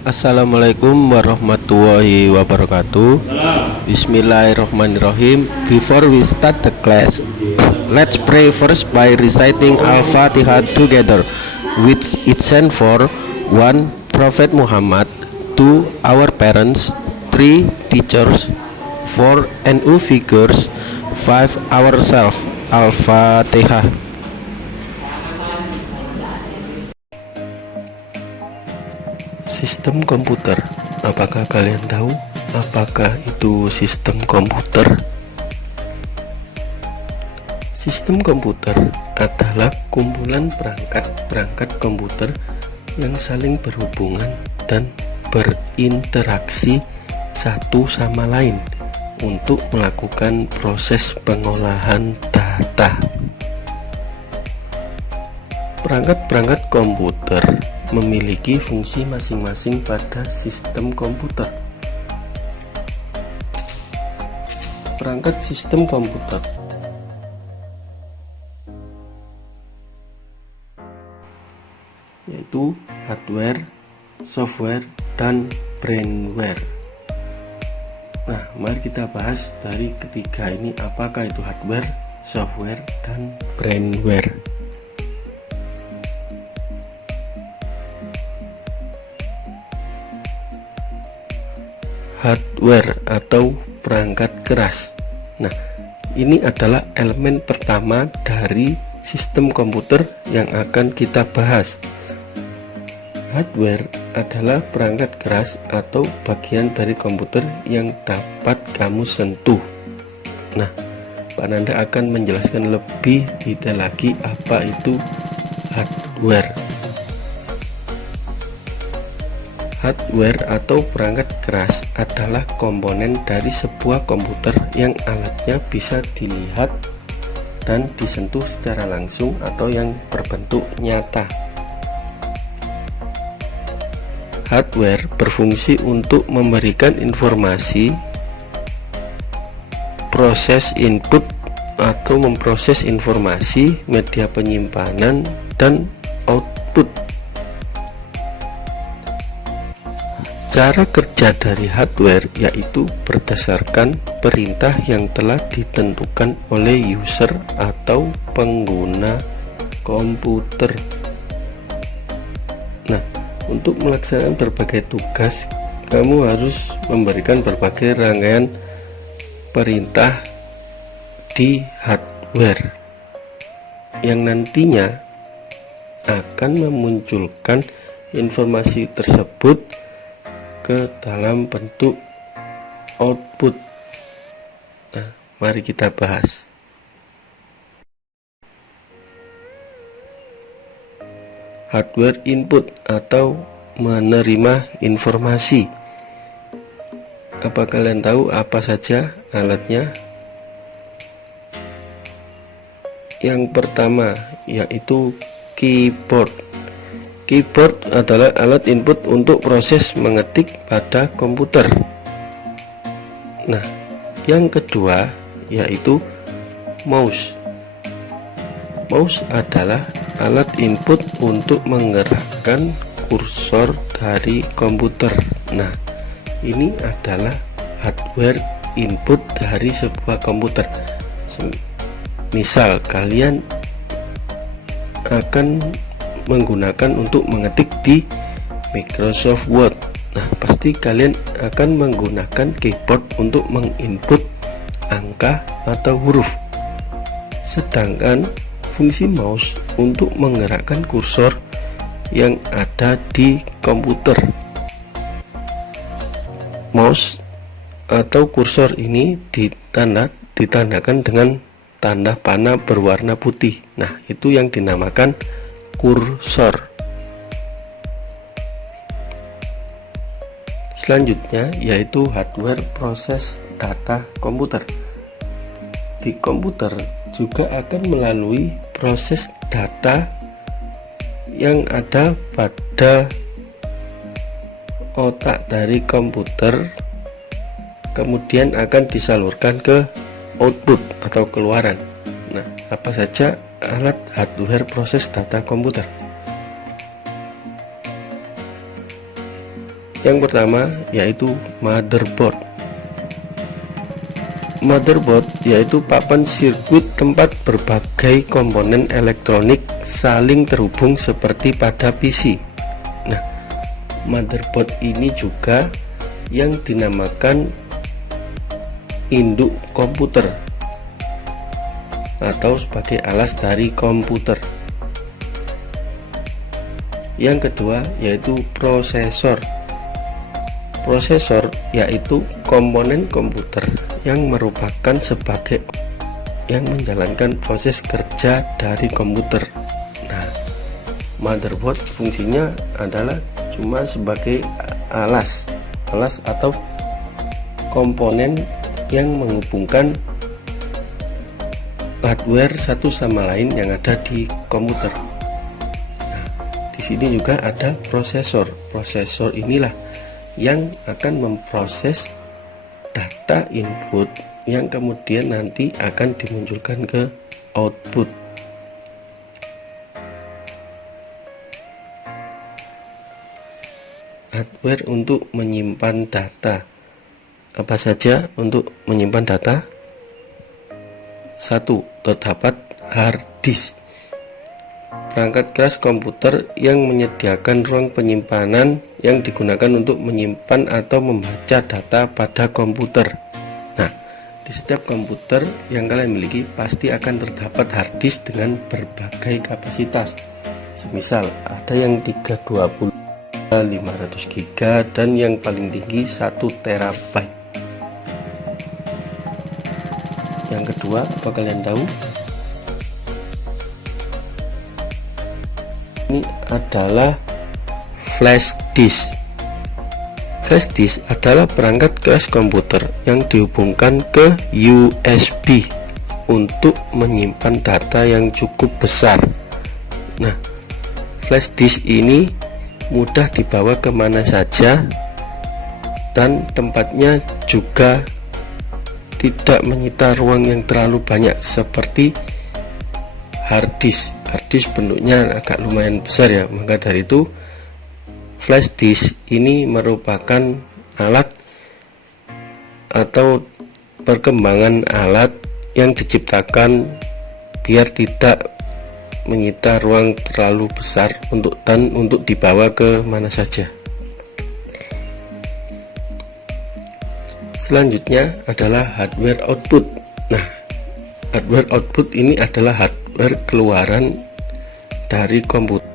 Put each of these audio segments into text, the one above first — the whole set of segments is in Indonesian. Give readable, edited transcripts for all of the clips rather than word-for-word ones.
Assalamualaikum warahmatullahi wabarakatuh. Bismillahirrahmanirrahim. Before we start the class, let's pray first by reciting Al-Fatihah together, which it stands for 1. Prophet Muhammad, 2. Our parents, 3. Teachers, 4. NU figures, 5. Ourselves. Al-Fatihah. Sistem komputer. Apakah kalian tahu apakah itu sistem komputer? Sistem komputer adalah kumpulan perangkat komputer yang saling berhubungan dan berinteraksi satu sama lain untuk melakukan proses pengolahan data. Perangkat komputer memiliki fungsi masing-masing pada sistem komputer. Perangkat sistem komputer yaitu hardware, software, dan brainware. Nah, mari kita bahas dari ketiga ini, apakah itu hardware, software, dan brainware. Hardware atau perangkat keras. Nah, ini adalah elemen pertama dari sistem komputer yang akan kita bahas. Hardware adalah perangkat keras atau bagian dari komputer yang dapat kamu sentuh. Nah, Pak Nanda akan menjelaskan lebih detail lagi apa itu hardware. Hardware atau perangkat keras adalah komponen dari sebuah komputer yang alatnya bisa dilihat dan disentuh secara langsung atau yang berbentuk nyata. Hardware berfungsi untuk memberikan informasi, proses input atau memproses informasi, media penyimpanan, dan output. Cara kerja dari hardware yaitu berdasarkan perintah yang telah ditentukan oleh user atau pengguna komputer. Nah, untuk melaksanakan berbagai tugas, kamu harus memberikan berbagai rangkaian perintah di hardware yang nantinya akan memunculkan informasi tersebut ke dalam bentuk output. Nah, mari kita bahas. Hardware input atau menerima informasi. Apa kalian tahu apa saja alatnya? Yang pertama yaitu keyboard. Keyboard adalah alat input untuk proses mengetik pada komputer. Nah, yang kedua yaitu mouse. Mouse adalah alat input untuk menggerakkan kursor dari komputer. Nah, ini adalah hardware input dari sebuah komputer. Misal kalian akan menggunakan untuk mengetik di Microsoft Word. Nah, pasti kalian akan menggunakan keyboard untuk menginput angka atau huruf. Sedangkan fungsi mouse untuk menggerakkan kursor yang ada di komputer. Mouse atau kursor ini ditandakan dengan tanda panah berwarna putih. Nah, itu yang dinamakan kursor. Selanjutnya yaitu hardware proses data komputer. Di komputer juga akan melalui proses data yang ada pada otak dari komputer, kemudian akan disalurkan ke output atau keluaran. Nah, apa saja alat hardware proses data komputer? Yang pertama yaitu motherboard. Motherboard yaitu papan sirkuit tempat berbagai komponen elektronik saling terhubung seperti pada PC. Nah, motherboard ini juga yang dinamakan induk komputer atau sebagai alas dari komputer. Yang kedua yaitu prosesor. Prosesor yaitu komponen komputer yang merupakan sebagai yang menjalankan proses kerja dari komputer. Nah, motherboard fungsinya adalah cuma sebagai alas atau komponen yang menghubungkan hardware satu sama lain yang ada di komputer. Nah, di sini juga ada prosesor. Prosesor inilah yang akan memproses data input yang kemudian nanti akan dimunculkan ke output. Hardware untuk menyimpan data. Apa saja untuk menyimpan data? 1. Terdapat hard disk. Perangkat keras komputer yang menyediakan ruang penyimpanan yang digunakan untuk menyimpan atau membaca data pada komputer. Nah, di setiap komputer yang kalian miliki pasti akan terdapat hard disk dengan berbagai kapasitas. Semisal ada yang 320, 500 GB dan yang paling tinggi 1 TB. Yang kedua, apa kalian tahu? Ini adalah flash disk. Flash disk adalah perangkat keras komputer yang dihubungkan ke USB untuk menyimpan data yang cukup besar. Nah, flash disk ini mudah dibawa kemana saja dan tempatnya juga tidak menyita ruang yang terlalu banyak seperti hard disk. Hard disk bentuknya agak lumayan besar ya, maka dari itu flash disk ini merupakan alat atau perkembangan alat yang diciptakan biar tidak menyita ruang terlalu besar untuk dibawa ke mana saja. Selanjutnya adalah hardware output. Nah, hardware output ini adalah hardware keluaran dari komputer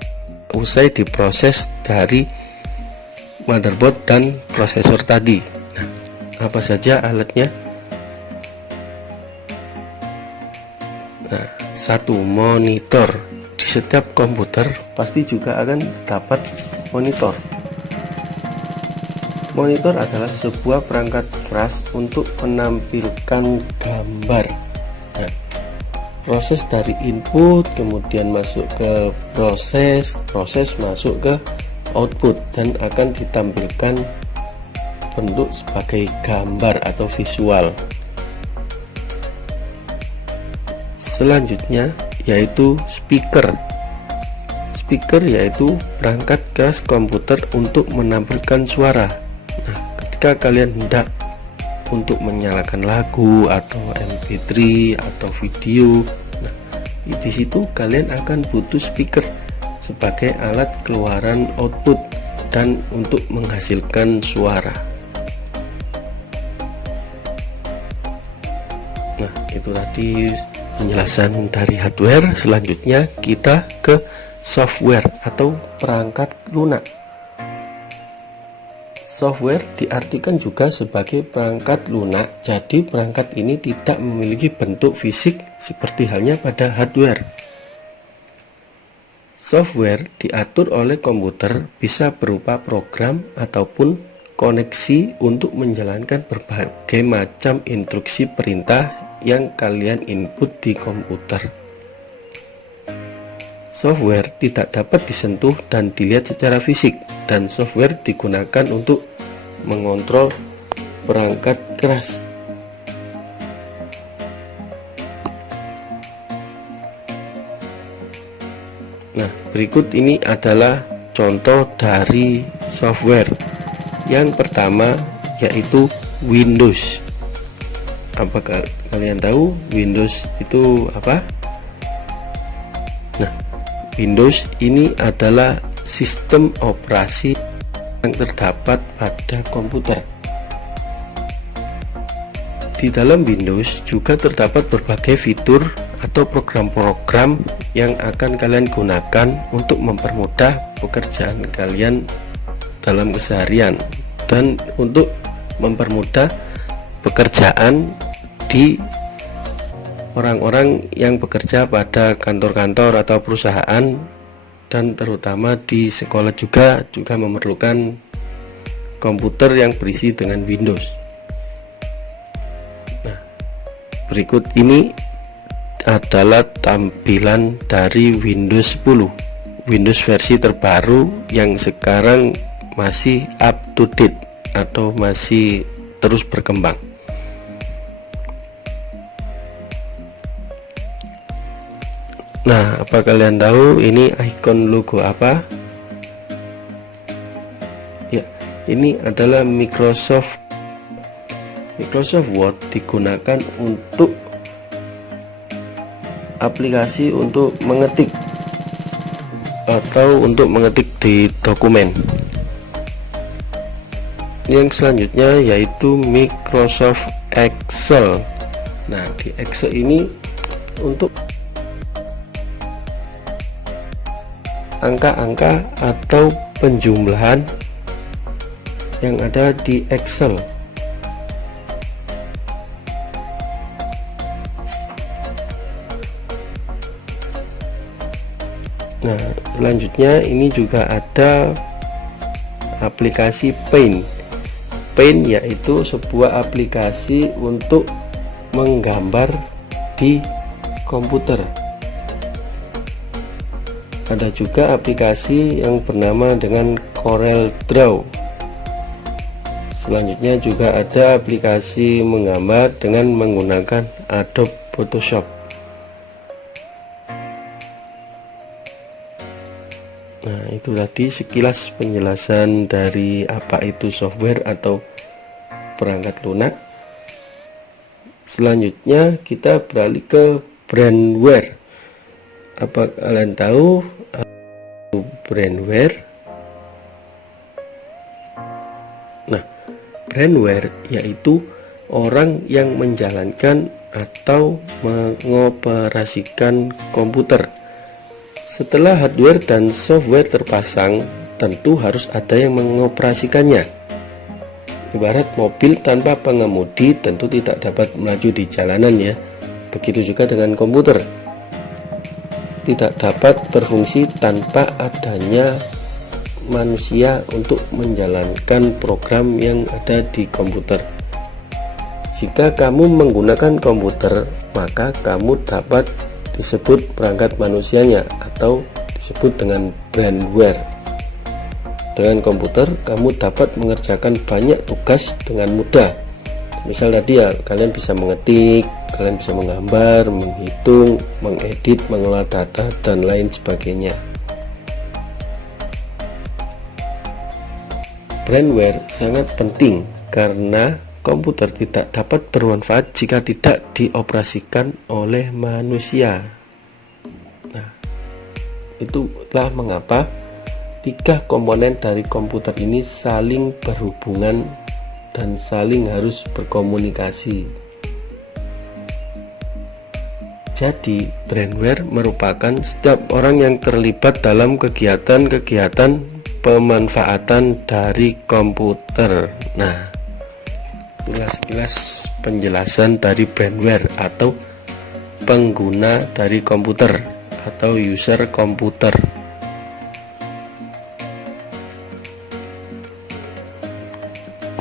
usai diproses dari motherboard dan prosesor tadi. Nah, apa saja alatnya? Nah, 1. Monitor. Di setiap komputer pasti juga akan dapat monitor. Monitor adalah sebuah perangkat keras untuk menampilkan gambar. Nah, proses dari input kemudian masuk ke proses masuk ke output dan akan ditampilkan bentuk sebagai gambar atau visual. Selanjutnya yaitu speaker. Speaker yaitu perangkat keras komputer untuk menampilkan suara. Nah, ketika kalian hendak untuk menyalakan lagu atau MP3 atau video, nah, di situ kalian akan butuh speaker sebagai alat keluaran output dan untuk menghasilkan suara. Nah, itu tadi penjelasan dari hardware. Selanjutnya kita ke software atau perangkat lunak. Software diartikan juga sebagai perangkat lunak, jadi perangkat ini tidak memiliki bentuk fisik seperti halnya pada hardware. Software diatur oleh komputer bisa berupa program ataupun koneksi untuk menjalankan berbagai macam instruksi perintah yang kalian input di komputer. Software tidak dapat disentuh dan dilihat secara fisik, dan software digunakan untuk mengontrol perangkat keras. Nah, berikut ini adalah contoh dari software. Yang pertama yaitu Windows. Apakah kalian tahu Windows itu apa? Nah, Windows ini adalah sistem operasi yang terdapat pada komputer. Di dalam Windows juga terdapat berbagai fitur atau program-program yang akan kalian gunakan untuk mempermudah pekerjaan kalian dalam keseharian dan untuk mempermudah pekerjaan di orang-orang yang bekerja pada kantor-kantor atau perusahaan, dan terutama di sekolah juga memerlukan komputer yang berisi dengan Windows. Nah, berikut ini adalah tampilan dari Windows 10, Windows versi terbaru yang sekarang masih up to date atau masih terus berkembang. Nah, apa kalian tahu ini ikon logo apa? Ya, ini adalah Microsoft Word, digunakan untuk aplikasi untuk mengetik atau untuk mengetik di dokumen. Yang selanjutnya yaitu Microsoft Excel. Nah, di Excel ini untuk angka-angka atau penjumlahan yang ada di Excel. Nah, selanjutnya ini juga ada aplikasi Paint. Paint yaitu sebuah aplikasi untuk menggambar di komputer. Ada juga aplikasi yang bernama dengan Corel Draw. Selanjutnya juga ada aplikasi menggambar dengan menggunakan Adobe Photoshop. Nah, itu tadi sekilas penjelasan dari apa itu software atau perangkat lunak. Selanjutnya kita beralih ke brandware. Apa kalian tahu brandware? Nah, brandware yaitu orang yang menjalankan atau mengoperasikan komputer. Setelah hardware dan software terpasang, tentu harus ada yang mengoperasikannya. Ibarat mobil tanpa pengemudi tentu tidak dapat melaju di jalanan ya. Begitu juga dengan komputer, tidak dapat berfungsi tanpa adanya manusia untuk menjalankan program yang ada di komputer. Jika kamu menggunakan komputer, maka kamu dapat disebut perangkat manusianya atau disebut dengan brandware. Dengan komputer kamu dapat mengerjakan banyak tugas dengan mudah. Misal tadi ya, kalian bisa mengetik, kalian bisa menggambar, menghitung, mengedit, mengolah data, dan lain sebagainya. Brandware sangat penting karena komputer tidak dapat bermanfaat jika tidak dioperasikan oleh manusia. Nah, itulah mengapa tiga komponen dari komputer ini saling berhubungan dan saling harus berkomunikasi. Jadi, brandware merupakan setiap orang yang terlibat dalam kegiatan-kegiatan pemanfaatan dari komputer. Nah, sekilas penjelasan dari brandware atau pengguna dari komputer atau user komputer.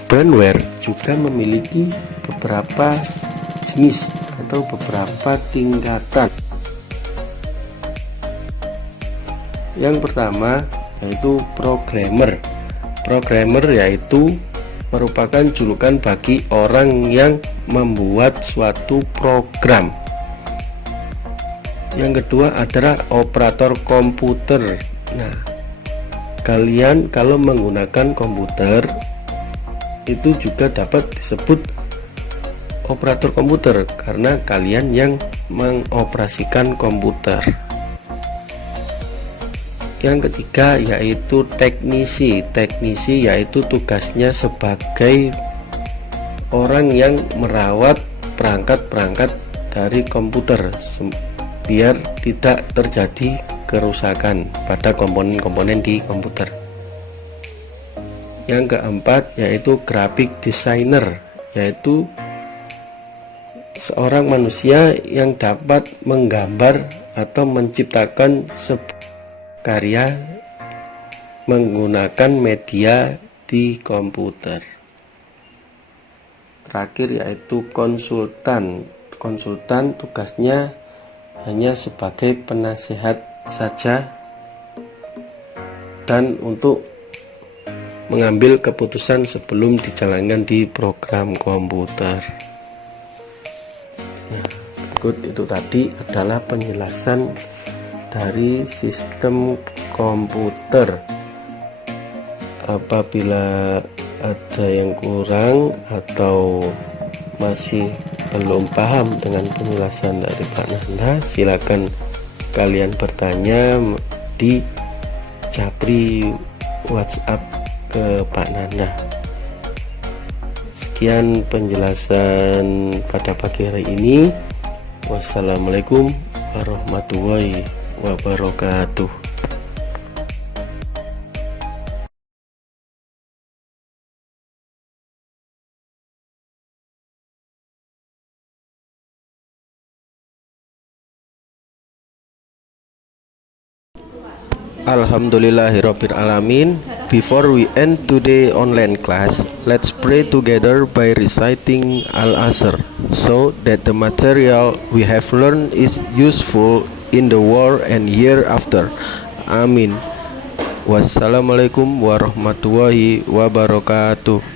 Brandware juga memiliki beberapa jenis atau beberapa tingkatan. Yang pertama yaitu programmer. Programmer yaitu merupakan julukan bagi orang yang membuat suatu program. Yang kedua adalah operator komputer. Nah, kalian kalau menggunakan komputer itu juga dapat disebut operator komputer karena kalian yang mengoperasikan komputer. Yang ketiga yaitu teknisi. Teknisi yaitu tugasnya sebagai orang yang merawat perangkat-perangkat dari komputer biar tidak terjadi kerusakan pada komponen-komponen di komputer. Yang keempat yaitu graphic designer, yaitu seorang manusia yang dapat menggambar atau menciptakan sebuah karya menggunakan media di komputer. Terakhir yaitu konsultan. Konsultan tugasnya hanya sebagai penasehat saja dan untuk mengambil keputusan sebelum dijalankan di program komputer. Nah, berikut itu tadi adalah penjelasan dari sistem komputer. Apabila ada yang kurang atau masih belum paham dengan penjelasan dari Pak Nanda, silakan kalian bertanya di japri WhatsApp ke Pak Nanda. Sekian penjelasan pada pagi hari ini. Wassalamualaikum warahmatullahi wabarakatuh. Alhamdulillahirabbil alamin. Before we end today online class, let's pray together by reciting Al-Asr so that the material we have learned is useful in the world and hereafter. Amin. Wassalamualaikum warahmatullahi wabarakatuh.